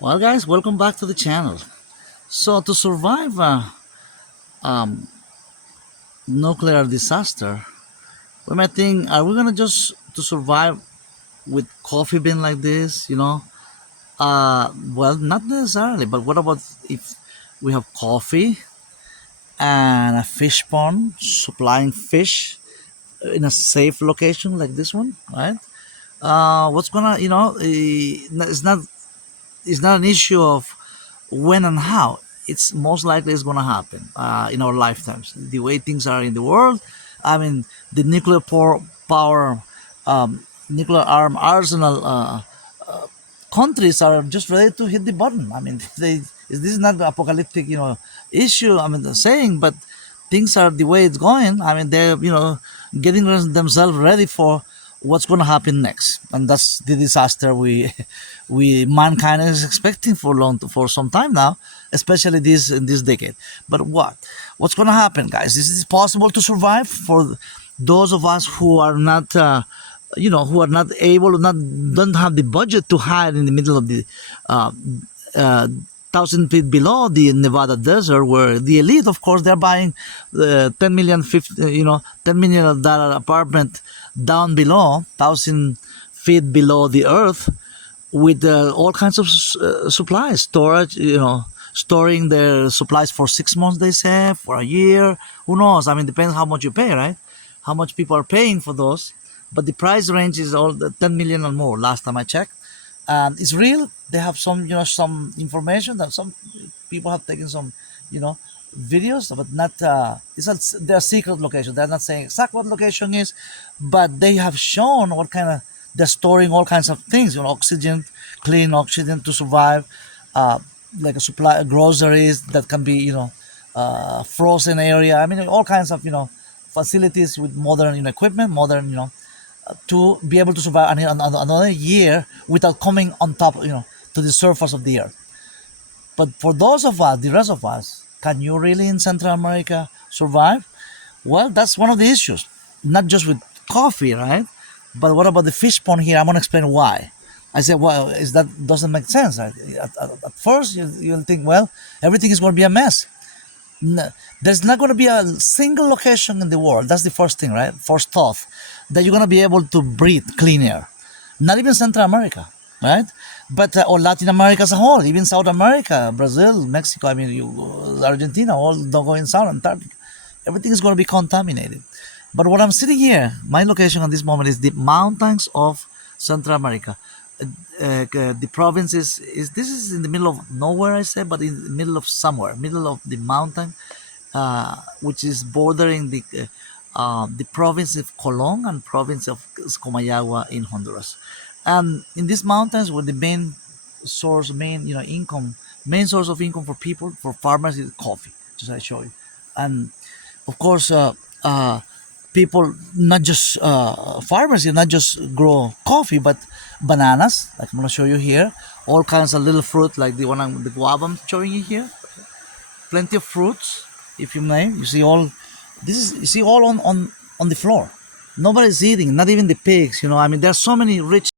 Well, guys, welcome back to the channel. So, to survive a um, nuclear disaster, we might think, are we gonna just to survive with coffee bean like this? Well, not necessarily. But what about if we have coffee and a fish pond supplying fish in a safe location like this one, right? What's gonna, it's not an issue of when and how. It's most likely it's going to happen in our lifetimes. The way things are in the world, I mean, the power, nuclear arm arsenal countries are just ready to hit the button. I mean, this is not the apocalyptic, issue. I mean, the saying, but things are the way it's going. I mean, they're getting themselves ready for what's going to happen next, and that's the disaster we mankind is expecting for some time now, especially this in this decade. But what's going to happen, guys? Is it possible to survive for those of us who are not? Who are not able, not don't have the budget to hide in the middle of the uh, 1,000 feet below the Nevada desert, where the elite, of course, they're buying the 10 million, $10 million apartment down below, 1,000 feet below the earth, with all kinds of supplies, storage, storing their supplies for 6 months, they say, for a year. Who knows? I mean, depends how much you pay, right? How much people are paying for those. But the price range is all the 10 million or more last time I checked. It's real. They have some information that some people have taken some you know videos, but not it's not their secret location. They're not saying exact what location is, but they have shown what kind of they're storing all kinds of things, oxygen, clean oxygen to survive, uh, like a supply groceries that can be frozen area. I mean, all kinds of facilities with modern equipment, modern to be able to survive another year without coming on top, to the surface of the earth. But for those of us, the rest of us, can you really in Central America survive? Well, that's one of the issues. Not just with coffee, right? But what about the fish pond here? I'm gonna explain why. I said, well, is that doesn't make sense. Right? At first, you'll think, well, everything is going to be a mess. There's not going to be a single location in the world. That's the first thing, right? First thought that you're going to be able to breathe clean air. Not even Central America, right? But or Latin America as a whole, even South America, Brazil, Mexico. I mean, Argentina, all don't go in South Antarctica. Everything is going to be contaminated. But what I'm sitting here, my location at this moment is the mountains of Central America. The province is this is in the middle of nowhere, I say, but in the middle of somewhere, middle of the mountain, which is bordering the province of Colón and province of Comayagua in Honduras. In these mountains, where the main source of income for people, for farmers, is coffee. Just I show you, and of course, people, not just farmers, not just grow coffee, but bananas, like I'm gonna show you here, all kinds of little fruit, like the guava I'm showing you here. Plenty of fruits, if you may. You see all this is you see all on the floor. Nobody's eating, not even the pigs. I mean, there's so many rich